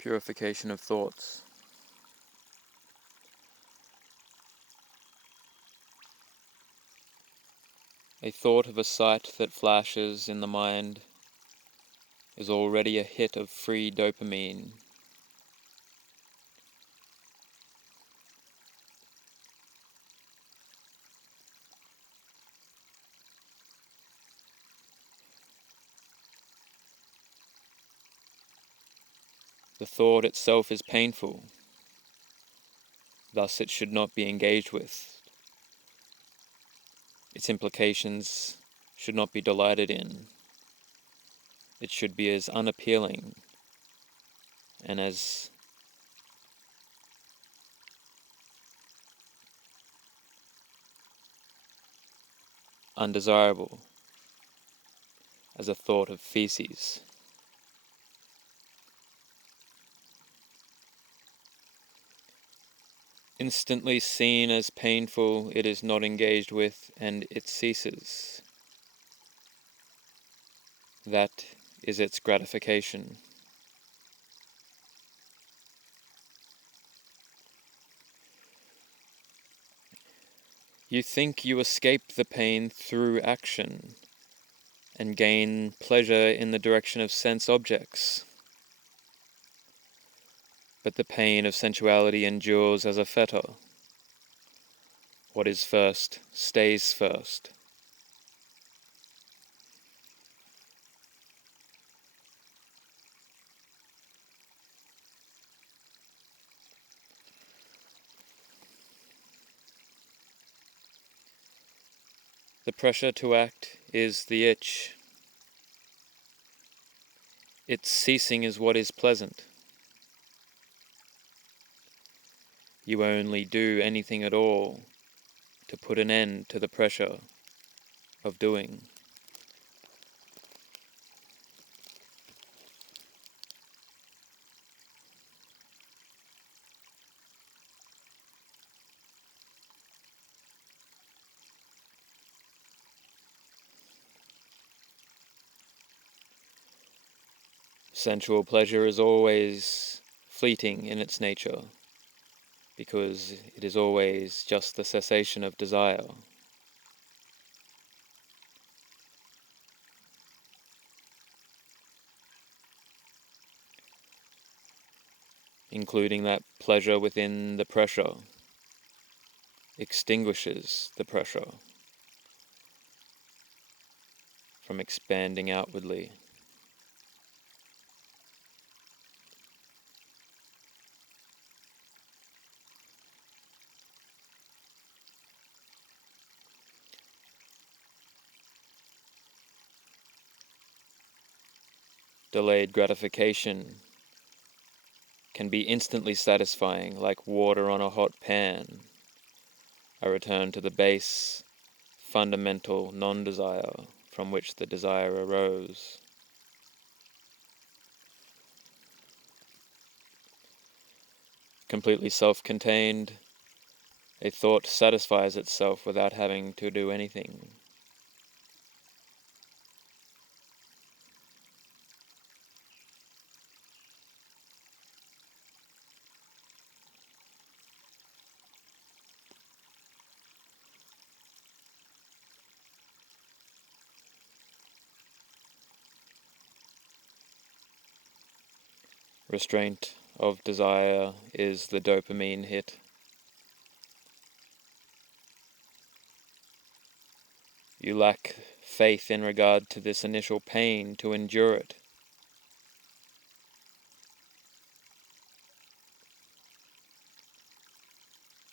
Purification of Thoughts. A thought of a sight that flashes in the mind is already a hit of free dopamine. The thought itself is painful, thus it should not be engaged with. Its implications should not be delighted in. It should be as unappealing and as undesirable as a thought of feces. Instantly seen as painful, it is not engaged with, and it ceases. That is its gratification. You think you escape the pain through action and gain pleasure in the direction of sense objects. But the pain of sensuality endures as a fetter. What is first stays first. The pressure to act is the itch. Its ceasing is what is pleasant. You only do anything at all to put an end to the pressure of doing. Sensual pleasure is always fleeting in its nature, because it is always just the cessation of desire. Including that pleasure within the pressure extinguishes the pressure from expanding outwardly. Delayed gratification can be instantly satisfying, like water on a hot pan, a return to the base, fundamental non-desire from which the desire arose. Completely self-contained, a thought satisfies itself without having to do anything. Restraint of desire is the dopamine hit. You lack faith in regard to this initial pain to endure it.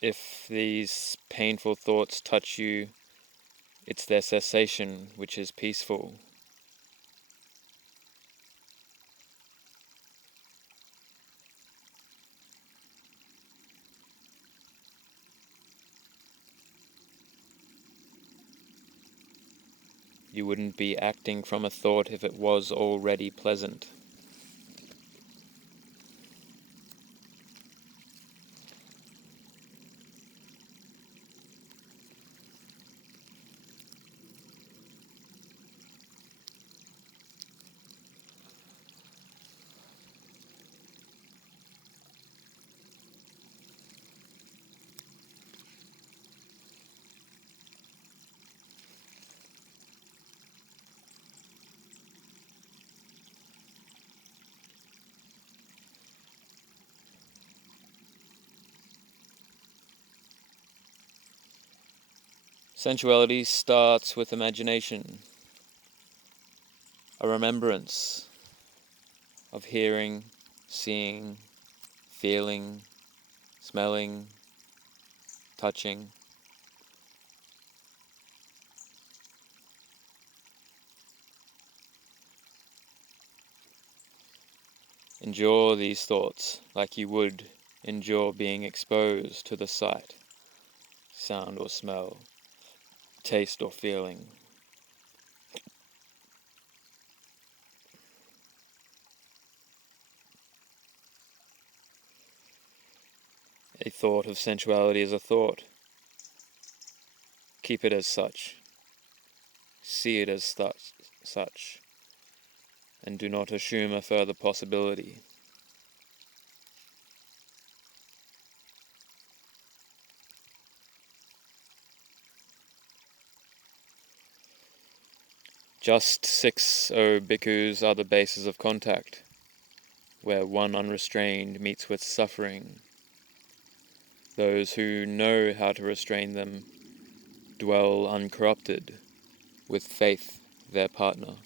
If these painful thoughts touch you, it's their cessation which is peaceful. You wouldn't be acting from a thought if it was already pleasant. Sensuality starts with imagination, a remembrance of hearing, seeing, feeling, smelling, touching. Endure these thoughts like you would endure being exposed to the sight, sound or smell, taste or feeling. A thought of sensuality is a thought. Keep it as such. See it as such. And do not assume a further possibility. Just 6 bhikkhus are the bases of contact, where one unrestrained meets with suffering. Those who know how to restrain them dwell uncorrupted, with faith their partner.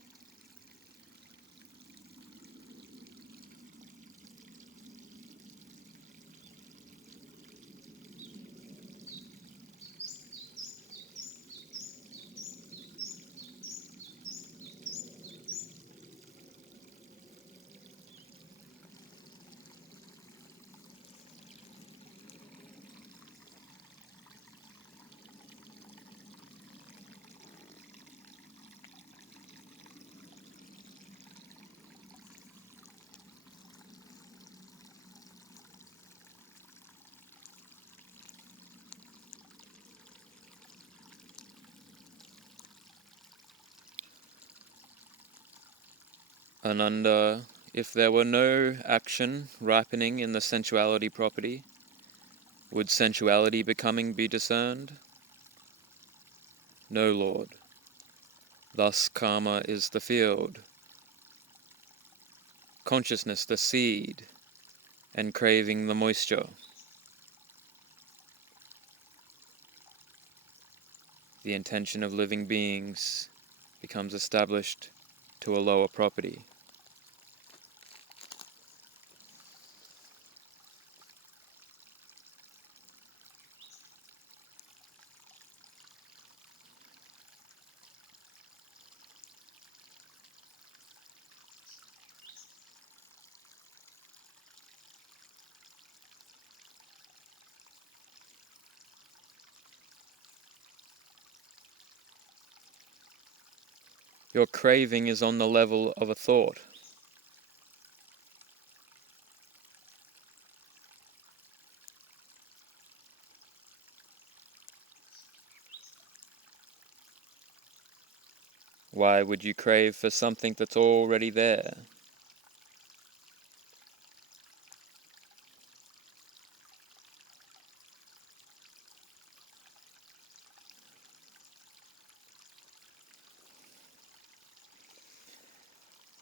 Ananda, if there were no action ripening in the sensuality property, would sensuality becoming be discerned? No, Lord. Thus karma is the field, consciousness the seed, and craving the moisture. The intention of living beings becomes established to a lower property. Your craving is on the level of a thought. Why would you crave for something that's already there?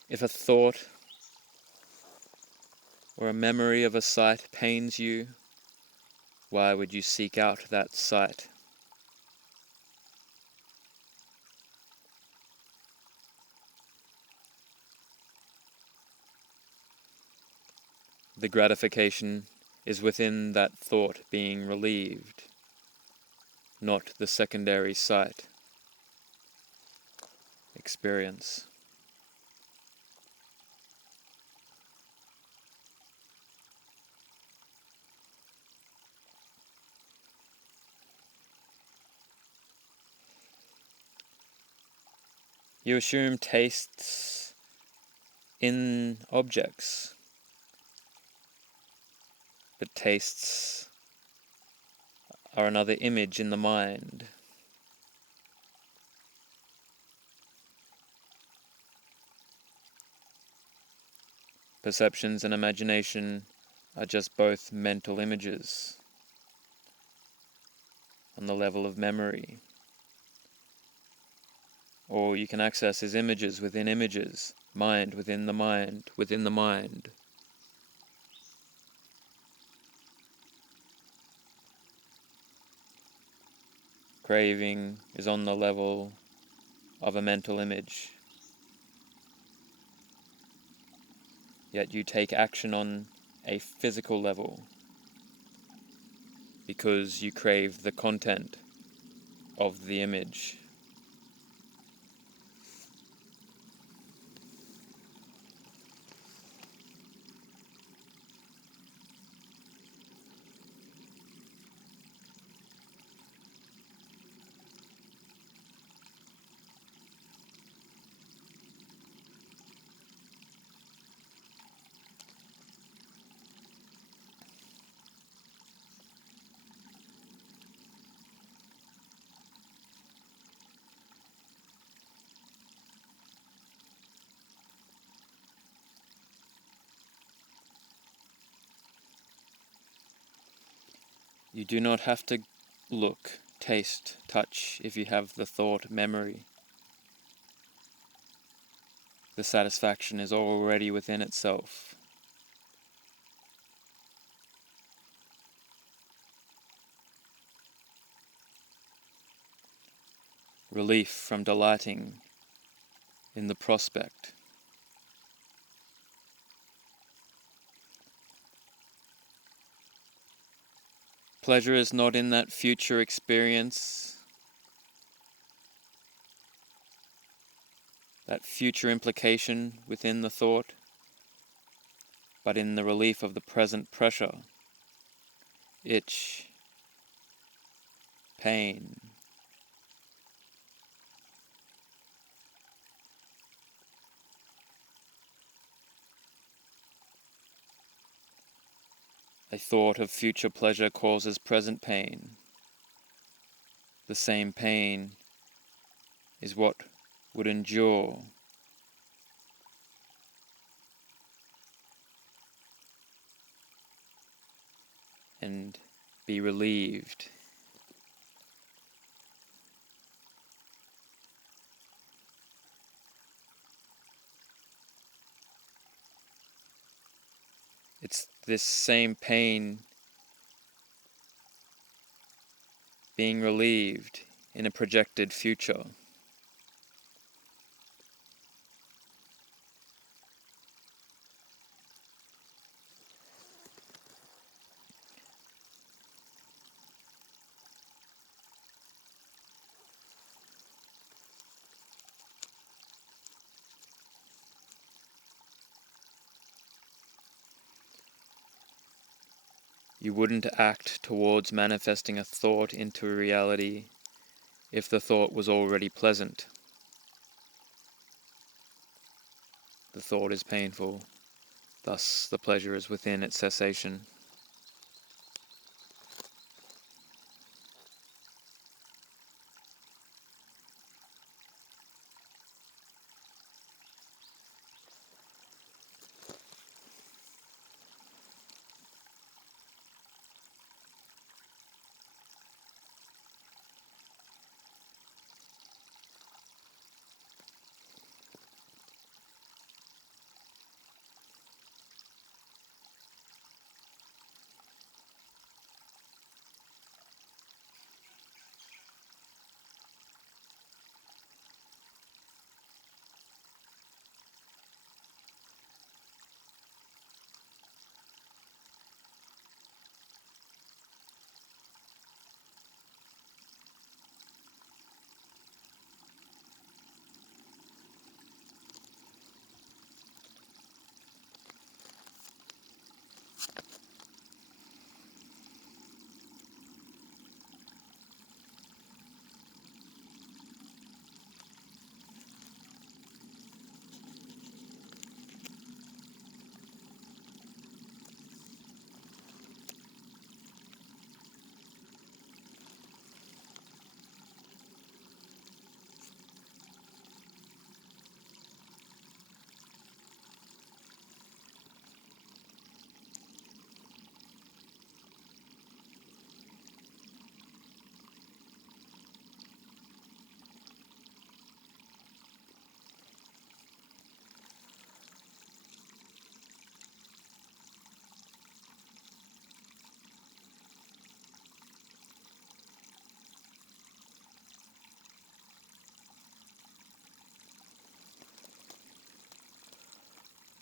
If a thought or a memory of a sight pains you, why would you seek out that sight? The gratification is within that thought being relieved, not the secondary sight experience. You assume tastes in objects, but tastes are another image in the mind. Perceptions and imagination are just both mental images on the level of memory. All you can access is images within images, mind within the mind, within the mind. craving is on the level of a mental image, yet you take action on a physical level because you crave the content of the image. You do not have to look, taste, touch if you have the thought memory. The satisfaction is already within itself. Relief from delighting in the prospect. Pleasure is not in that future experience, that future implication within the thought, but in the relief of the present pressure, itch, pain. A thought of future pleasure causes present pain. The same pain is what would endure and be relieved. It's this same pain being relieved in a projected future. You wouldn't act towards manifesting a thought into a reality if the thought was already pleasant. The thought is painful, thus the pleasure is within its cessation.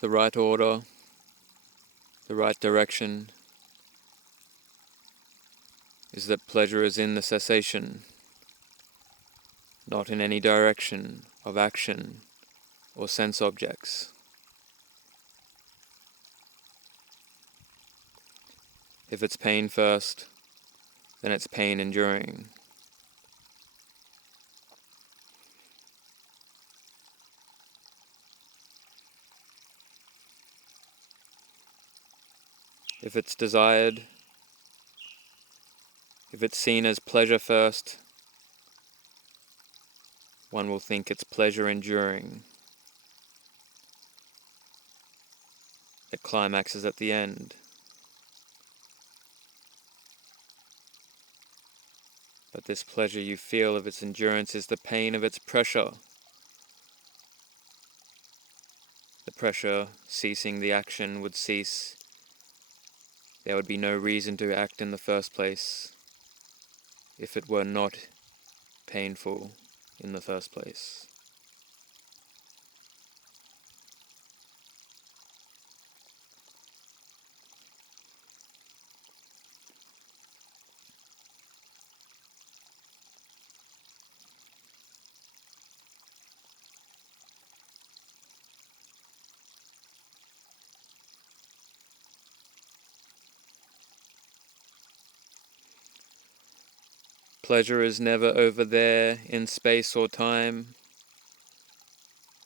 the right order, the right direction, is that pleasure is in the cessation, not in any direction of action or sense objects. If it's pain first, then it's pain enduring. If it's desired, if it's seen as pleasure first, one will think it's pleasure enduring. It climaxes at the end. But this pleasure you feel of its endurance is the pain of its pressure. The pressure ceasing the action would cease. There would be no reason to act in the first place if it were not painful in the first place. Pleasure is never over there in space or time.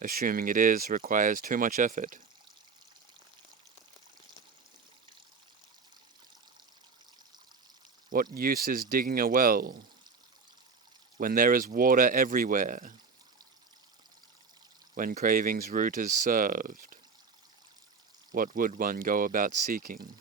Assuming it is requires too much effort. What use is digging a well when there is water everywhere? When craving's root is served, what would one go about seeking?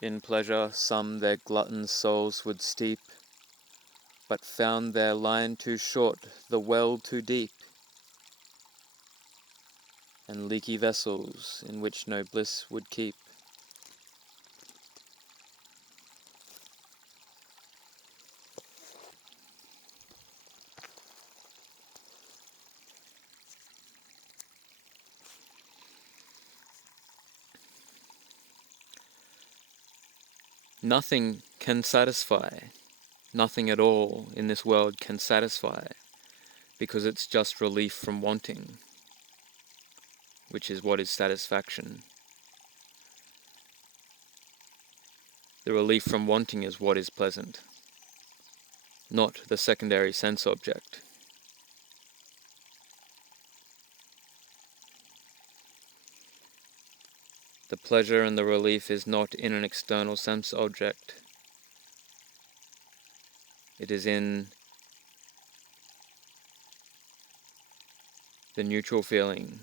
In pleasure some their glutton souls would steep, but found their line too short, the well too deep, and leaky vessels in which no bliss would keep. Nothing can satisfy. Nothing at all in this world can satisfy, because it's just relief from wanting, which is what is satisfaction. The relief from wanting is what is pleasant, not the secondary sense object. The pleasure and the relief is not in an external sense object. It is in the neutral feeling.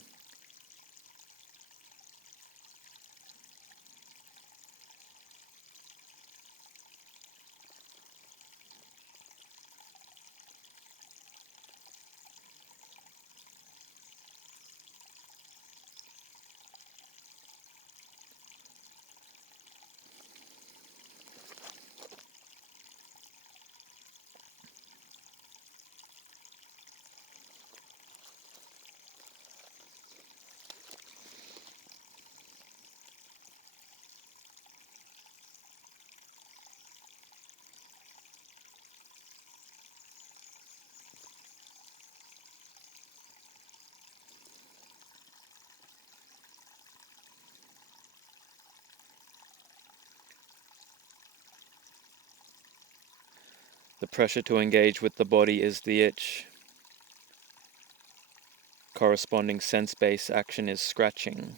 The pressure to engage with the body is the itch. Corresponding sense-based action is scratching.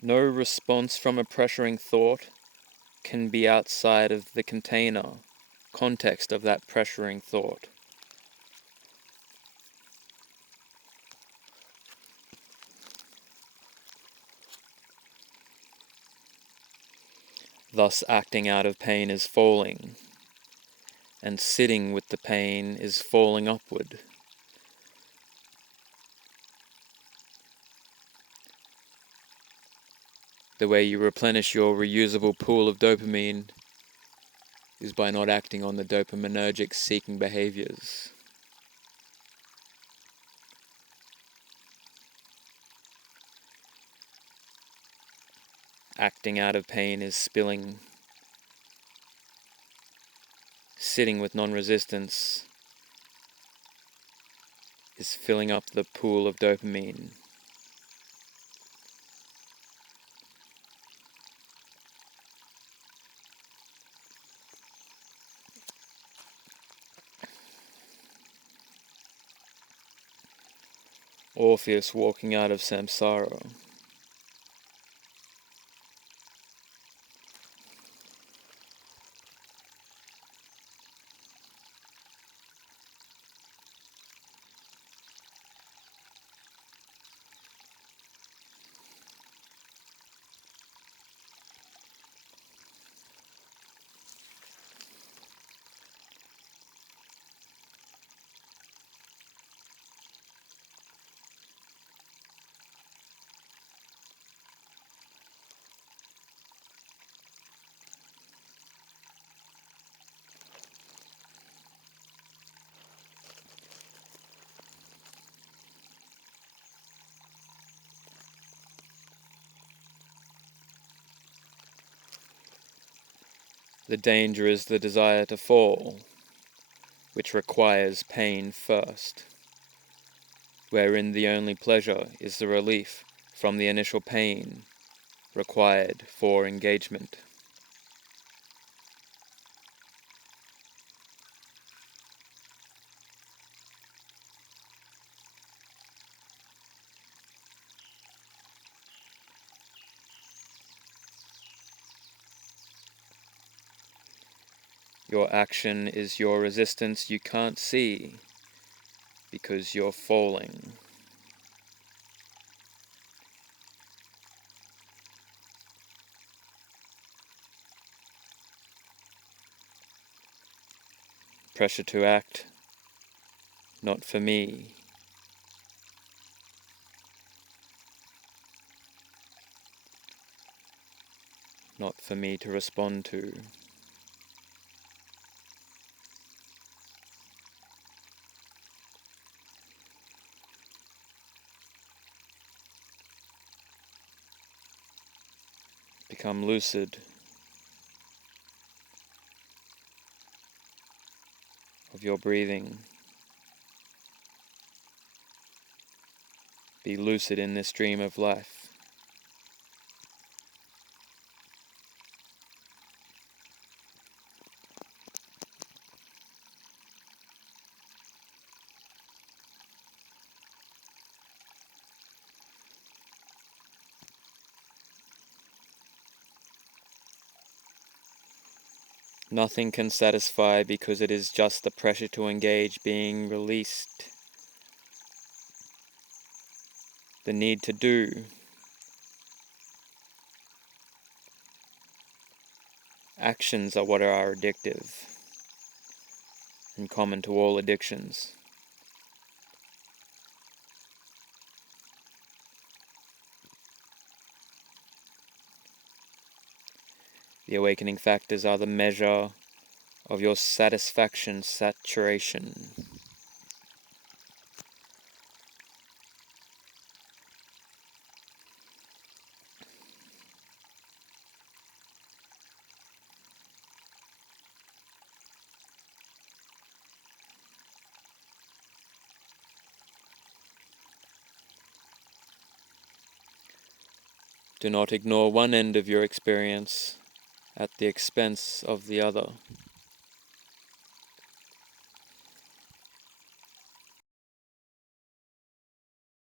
No response from a pressuring thought can be outside of the context of that pressuring thought. Thus acting out of pain is falling, and sitting with the pain is falling upward. The way you replenish your reusable pool of dopamine is by not acting on the dopaminergic seeking behaviors. Acting out of pain is spilling. Sitting with non-resistance is filling up the pool of dopamine. Orpheus walking out of samsara. The danger is the desire to fall, which requires pain first, wherein the only pleasure is the relief from the initial pain required for engagement. Your action is your resistance you can't see because you're falling. Pressure to act, not for me. Not for me to respond to. Become lucid of your breathing. Be lucid in this dream of life. Nothing can satisfy because it is just the pressure to engage being released. The need to do. Actions are what are addictive and common to all addictions. The awakening factors are the measure of your satisfaction saturation. Do not ignore one end of your experience at the expense of the other.